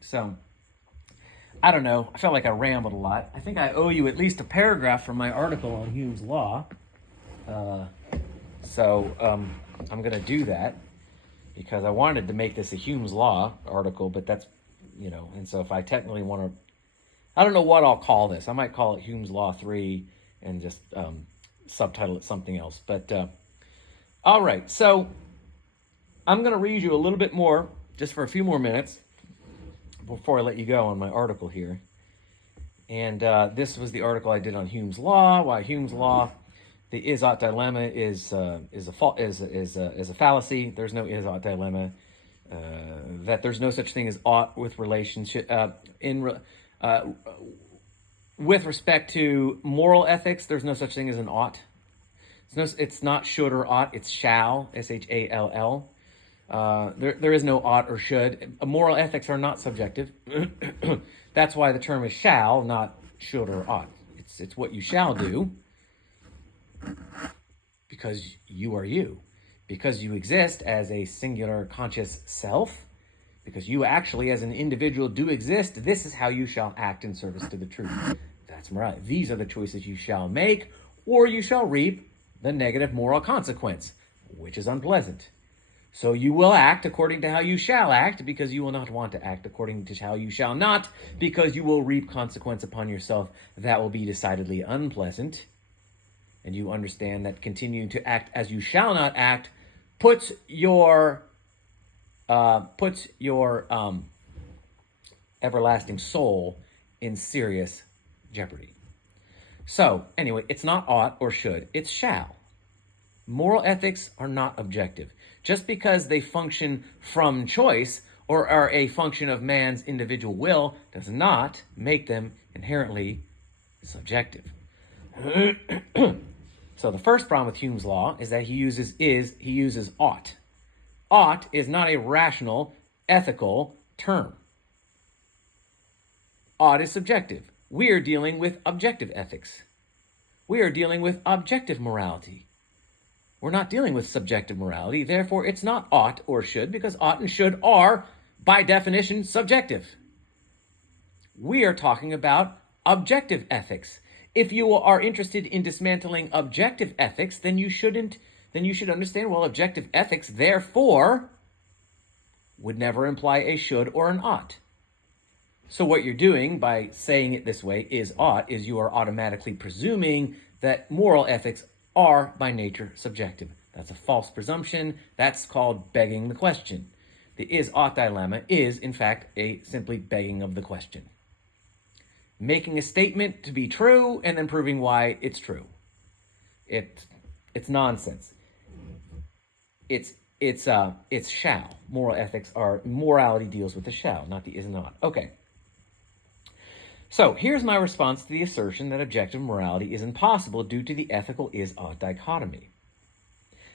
So, I don't know. I felt like I rambled a lot. I think I owe you at least a paragraph from my article on Hume's Law. I'm going to do that because I wanted to make this a Hume's Law article, but that's, and so if I technically want to, I don't know what I'll call this. I might call it Hume's Law 3 and just subtitle it something else. But, all right. So I'm going to read you a little bit more, just for a few more minutes, before I let you go on my article here. And this was the article I did on Hume's Law, why Hume's Law, the is-ought dilemma is a fallacy. There's no is-ought dilemma. That there's no such thing as ought with relationship with respect to moral ethics. There's no such thing as an ought. It's not should or ought. It's shall. shall. There is no ought or should. Moral ethics are not subjective. That's why the term is shall, not should or ought. It's what you shall do because you are you. Because you exist as a singular conscious self, because you actually as an individual do exist, this is how you shall act in service to the truth. That's morality. These are the choices you shall make, or you shall reap the negative moral consequence, which is unpleasant. So you will act according to how you shall act, because you will not want to act according to how you shall not, because you will reap consequence upon yourself that will be decidedly unpleasant. And you understand that continuing to act as you shall not act puts your everlasting soul in serious jeopardy. So, anyway, it's not ought or should, it's shall. Moral ethics are not objective. Just because they function from choice or are a function of man's individual will does not make them inherently subjective. So the first problem with Hume's Law is that he uses ought. Ought is not a rational, ethical term. Ought is subjective. We are dealing with objective ethics. We are dealing with objective morality. We're not dealing with subjective morality. Therefore, it's not ought or should, because ought and should are, by definition, subjective. We are talking about objective ethics. If you are interested in dismantling objective ethics, then you should understand, well, objective ethics, therefore, would never imply a should or an ought. So what you're doing by saying it this way, is ought, is you are automatically presuming that moral ethics are by nature subjective. That's a false presumption. That's called begging the question. The is-ought dilemma is, in fact, a simply begging of the question. Making a statement to be true and then proving why it's true. It's nonsense. It's shall. Moral ethics are, morality deals with the shall, not the is and not. Okay. So here's my response to the assertion that objective morality is impossible due to the ethical is-ought dichotomy.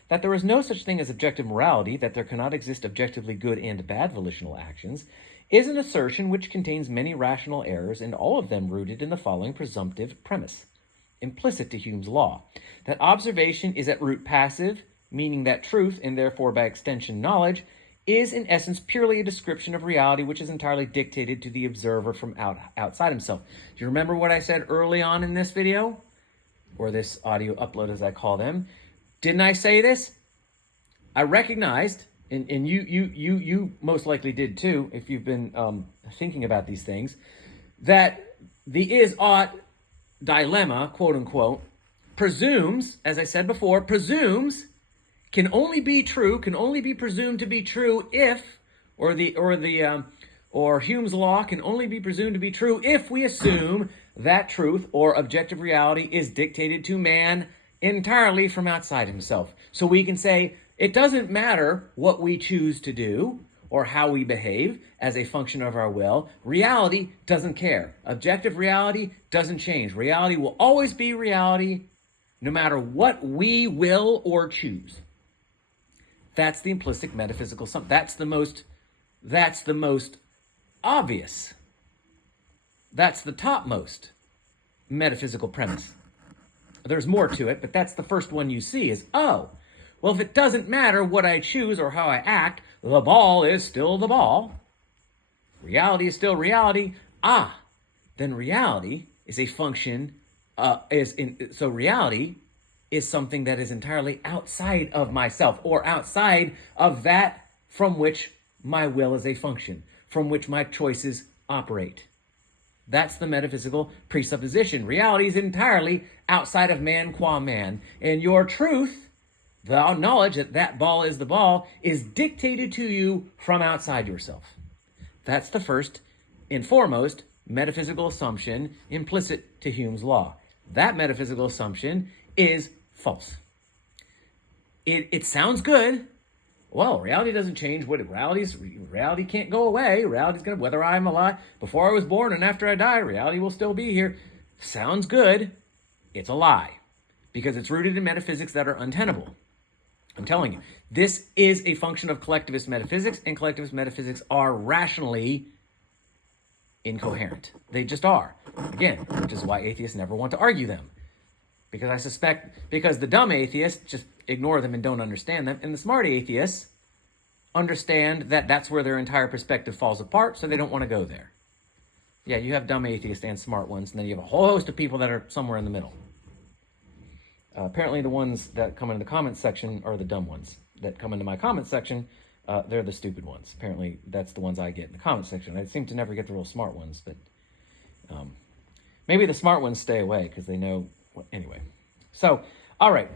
That there is no such thing as objective morality, that there cannot exist objectively good and bad volitional actions, is an assertion which contains many rational errors, and all of them rooted in the following presumptive premise, implicit to Hume's law, that observation is at root passive, meaning that truth, and therefore by extension knowledge, is in essence purely a description of reality which is entirely dictated to the observer from outside himself. Do you remember what I said early on in this video? Or this audio upload, as I call them? Didn't I say this? I recognized, and you most likely did too, if you've been thinking about these things, that the is-ought dilemma, quote unquote, presumes, as I said before, can only be true, can only be presumed to be true if, or Hume's law can only be presumed to be true if we assume that truth or objective reality is dictated to man entirely from outside himself. So we can say, it doesn't matter what we choose to do or how we behave as a function of our will. Reality doesn't care. Objective reality doesn't change. Reality will always be reality no matter what we will or choose. That's the implicit metaphysical sum. That's the most obvious. That's the topmost metaphysical premise. There's more to it, but that's the first one you see is, oh, Well, if it doesn't matter what I choose or how I act, the ball is still the ball. Reality is still reality. Then reality is a function, so reality is something that is entirely outside of myself, or outside of that from which my will is a function, from which my choices operate. That's the metaphysical presupposition. Reality is entirely outside of man qua man. And your truth, the knowledge that that ball is the ball, is dictated to you from outside yourself. That's the first and foremost metaphysical assumption implicit to Hume's law. That metaphysical assumption is false. It sounds good. Well, reality doesn't change. Reality can't go away. Reality's gonna, whether I'm alive before I was born and after I die, reality will still be here. Sounds good. It's a lie, because it's rooted in metaphysics that are untenable. I'm telling you, this is a function of collectivist metaphysics, and collectivist metaphysics are rationally incoherent. They just are. Again, which is why atheists never want to argue them. Because I suspect, because the dumb atheists just ignore them and don't understand them, and the smart atheists understand that that's where their entire perspective falls apart, so they don't want to go there. Yeah, you have dumb atheists and smart ones, and then you have a whole host of people that are somewhere in the middle. Apparently the ones that come into the comments section are the dumb ones. That come into my comments section, they're the stupid ones. Apparently that's the ones I get in the comments section. I seem to never get the real smart ones, but maybe the smart ones stay away because they know. Anyway, so, all right.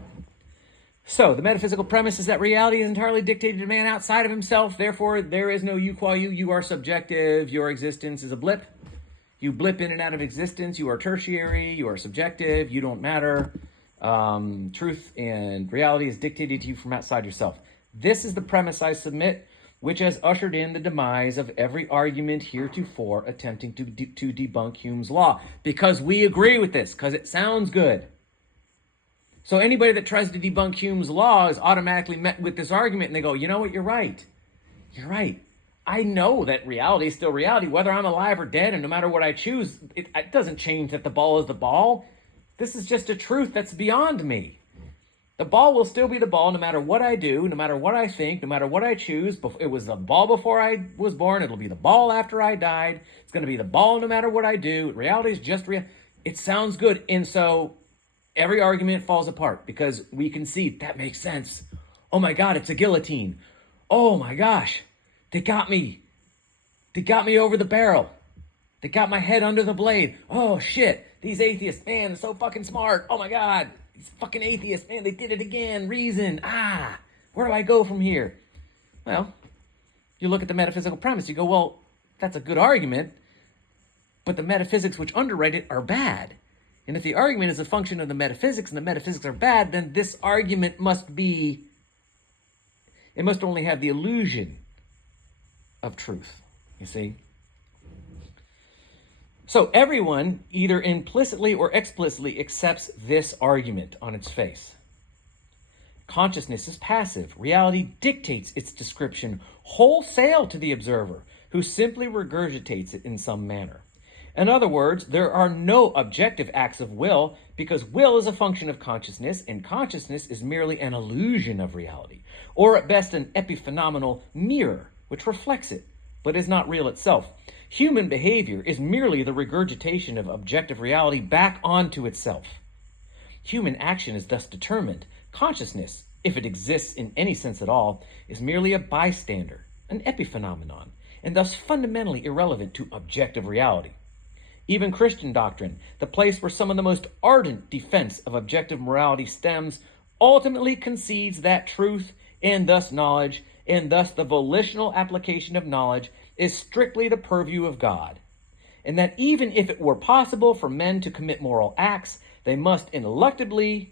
So the metaphysical premise is that reality is entirely dictated to man outside of himself. Therefore, there is no you qua you. You are subjective. Your existence is a blip. You blip in and out of existence. You are tertiary. You are subjective. You don't matter. Truth and reality is dictated to you from outside yourself. This is the premise I submit, which has ushered in the demise of every argument heretofore attempting to debunk Hume's law. Because we agree with this, because it sounds good. So anybody that tries to debunk Hume's law is automatically met with this argument, and they go, you know what, you're right. You're right. I know that reality is still reality, whether I'm alive or dead, and no matter what I choose, it doesn't change that the ball is the ball. This is just a truth that's beyond me. The ball will still be the ball no matter what I do, no matter what I think, no matter what I choose. It was the ball before I was born. It'll be the ball after I died. It's going to be the ball no matter what I do. Reality is just real. It sounds good. And so every argument falls apart because we can see that makes sense. Oh my God, it's a guillotine. Oh my gosh, they got me. They got me over the barrel. They got my head under the blade. Oh shit, these atheists, man, they're so fucking smart. Oh my God. These fucking atheists, man, they did it again. Reason. Where do I go from here? Well, you look at the metaphysical premise. You go, well, that's a good argument, but the metaphysics which underwrite it are bad. And if the argument is a function of the metaphysics and the metaphysics are bad, then this argument must only have the illusion of truth, you see? So everyone, either implicitly or explicitly, accepts this argument on its face. Consciousness is passive. Reality dictates its description wholesale to the observer, who simply regurgitates it in some manner. In other words, there are no objective acts of will, because will is a function of consciousness, and consciousness is merely an illusion of reality, or at best an epiphenomenal mirror, which reflects it, but is not real itself. Human behavior is merely the regurgitation of objective reality back onto itself. Human action is thus determined. Consciousness, if it exists in any sense at all, is merely a bystander, an epiphenomenon, and thus fundamentally irrelevant to objective reality. Even Christian doctrine, the place where some of the most ardent defense of objective morality stems, ultimately concedes that truth, and thus knowledge, and thus the volitional application of knowledge, is strictly the purview of God, and that even if it were possible for men to commit moral acts, they must ineluctably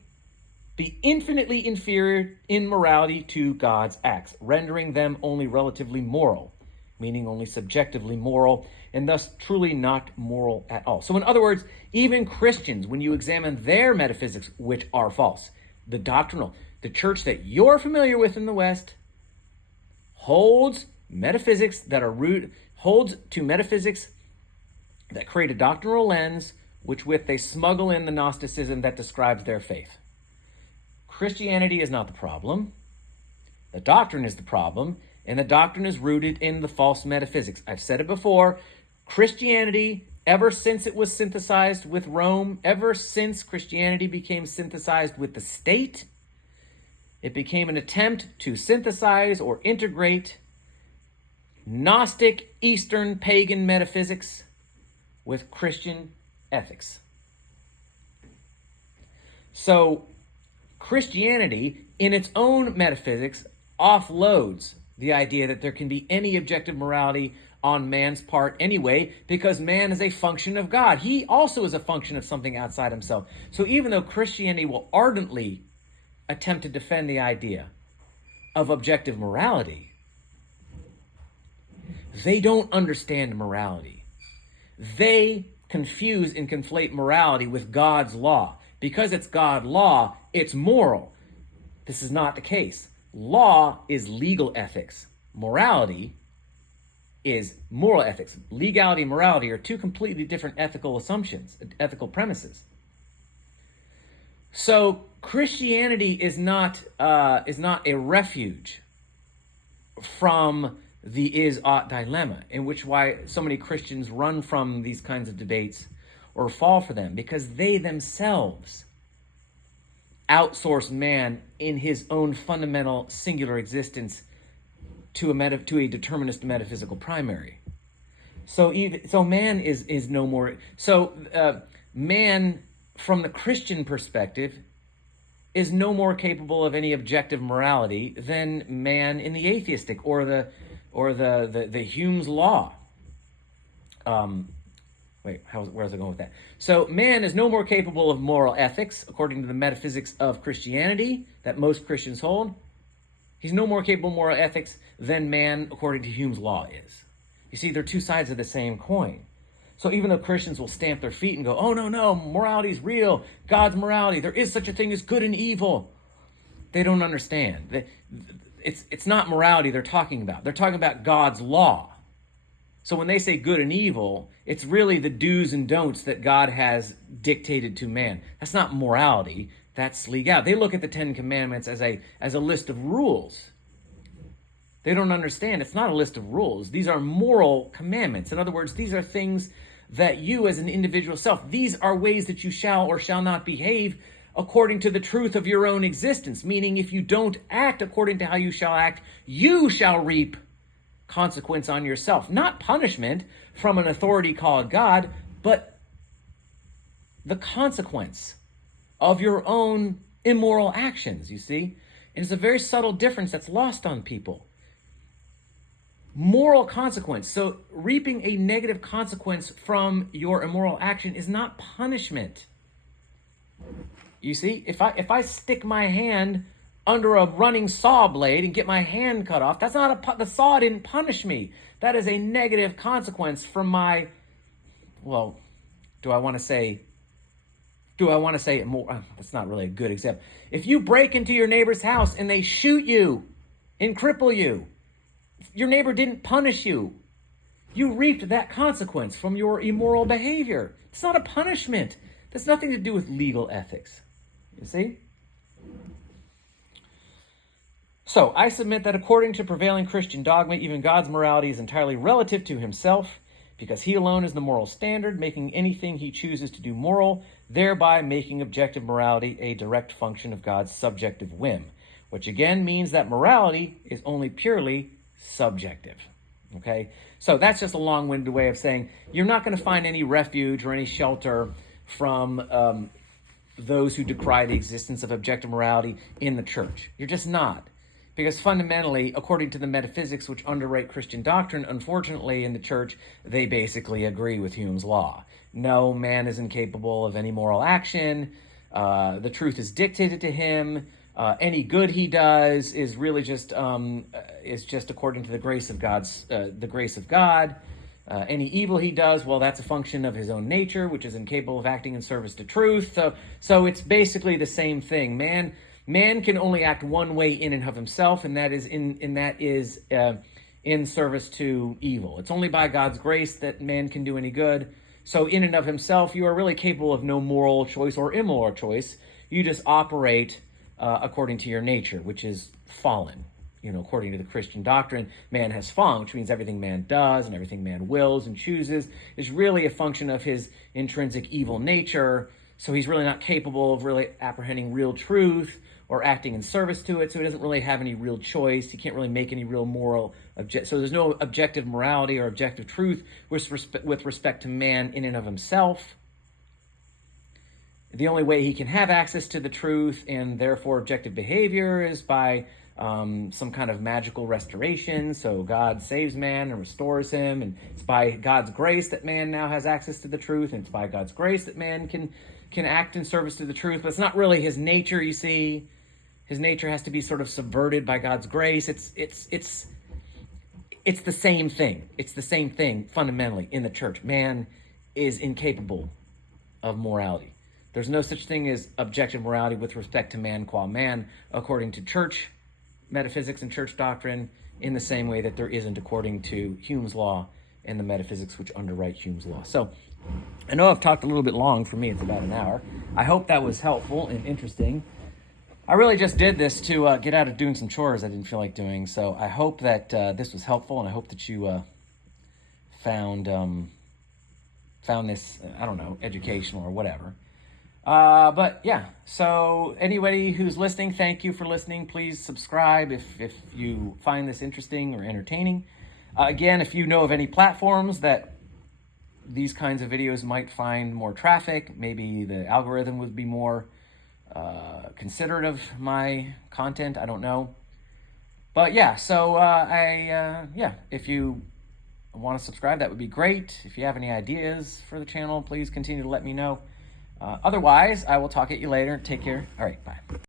be infinitely inferior in morality to God's acts, rendering them only relatively moral, meaning only subjectively moral, and thus truly not moral at all. So in other words, even Christians, when you examine their metaphysics, which are false, the doctrinal, the church that you're familiar with in the West, holds metaphysics that holds to metaphysics that create a doctrinal lens, which with they smuggle in the Gnosticism that describes their faith. Christianity is not the problem. The doctrine is the problem, and the doctrine is rooted in the false metaphysics. I've said it before. Christianity, ever since it was synthesized with Rome, ever since Christianity became synthesized with the state, it became an attempt to synthesize or integrate Gnostic, Eastern, pagan metaphysics with Christian ethics. So Christianity, in its own metaphysics, offloads the idea that there can be any objective morality on man's part anyway, because man is a function of God. He also is a function of something outside himself. So even though Christianity will ardently attempt to defend the idea of objective morality, they don't understand morality. They confuse and conflate morality with God's law. Because it's God's law, it's moral. This is not the case. Law is legal ethics. Morality is moral ethics. Legality and morality are two completely different ethical assumptions, ethical premises. So Christianity is not a refuge from the is-ought dilemma, in which why so many Christians run from these kinds of debates or fall for them, because they themselves outsource man in his own fundamental singular existence to a determinist metaphysical primary. So man is no more. So man, from the Christian perspective, is no more capable of any objective morality than man in the atheistic or the Hume's Law. Where's I going with that? So man is no more capable of moral ethics, according to the metaphysics of Christianity that most Christians hold. He's no more capable of moral ethics than man, according to Hume's Law, is. You see, they're two sides of the same coin. So even though Christians will stamp their feet and go, oh, no, morality is real, God's morality, there is such a thing as good and evil, they don't understand. It's not morality they're talking about. They're talking about God's law. So when they say good and evil, it's really the do's and don'ts that God has dictated to man. That's not morality. That's legality. They look at the Ten Commandments as a list of rules. They don't understand. It's not a list of rules. These are moral commandments. In other words, these are things that you as an individual self, these are ways that you shall or shall not behave according to the truth of your own existence. Meaning, if you don't act according to how you shall act, you shall reap consequence on yourself. Not punishment from an authority called God, but the consequence of your own immoral actions, you see? And it's a very subtle difference that's lost on people. Moral consequence. So reaping a negative consequence from your immoral action is not punishment. You see, if I stick my hand under a running saw blade and get my hand cut off, that's not the saw didn't punish me. That is a negative consequence from my, well, do I want to say it more? That's not really a good example. If you break into your neighbor's house and they shoot you and cripple you, your neighbor didn't punish you. You reaped that consequence from your immoral behavior. It's not a punishment. That's nothing to do with legal ethics. You see? So, I submit that according to prevailing Christian dogma, even God's morality is entirely relative to himself, because he alone is the moral standard, making anything he chooses to do moral, thereby making objective morality a direct function of God's subjective whim, which again means that morality is only purely subjective. Okay? So that's just a long-winded way of saying you're not going to find any refuge or any shelter from those who decry the existence of objective morality in the church. You're just not. Because fundamentally, according to the metaphysics which underwrite Christian doctrine, unfortunately in the church, they basically agree with Hume's Law. No, man is incapable of any moral action. The truth is dictated to him. Any good he does is really just according to the grace of God. Any evil he does, well, that's a function of his own nature, which is incapable of acting in service to truth. So it's basically the same thing. Man can only act one way in and of himself, and that is in service to evil. It's only by God's grace that man can do any good. So in and of himself, you are really capable of no moral choice or immoral choice. You just operate according to your nature, which is fallen. according to the Christian doctrine, man has fallen, which means everything man does and everything man wills and chooses is really a function of his intrinsic evil nature. So he's really not capable of really apprehending real truth or acting in service to it. So he doesn't really have any real choice. He can't really make any real moral so there's no objective morality or objective truth with respect to man in and of himself. The only way he can have access to the truth and therefore objective behavior is by some kind of magical restoration. So God saves man and restores him, and it's by God's grace that man now has access to the truth, and it's by God's grace that man can act in service to the truth. But it's not really his nature, you see. His nature has to be sort of subverted by God's grace. It's the same thing. It's the same thing fundamentally in the church. Man is incapable of morality. There's no such thing as objective morality with respect to man qua man, according to church metaphysics and church doctrine, in the same way that there isn't according to Hume's Law and the metaphysics which underwrite Hume's Law. So I know I've talked a little bit long. For me, it's about an hour. I hope that was helpful and interesting. I really just did this to get out of doing some chores I didn't feel like doing. So I hope that this was helpful, and I hope that you found this, I don't know, educational or whatever. But yeah, so anybody who's listening, thank you for listening. Please subscribe if you find this interesting or entertaining. Again, if you know of any platforms that these kinds of videos might find more traffic, maybe the algorithm would be more considerate of my content. I don't know. But yeah, so if you want to subscribe, that would be great. If you have any ideas for the channel, please continue to let me know. Otherwise, I will talk at you later. Take care. All right, bye.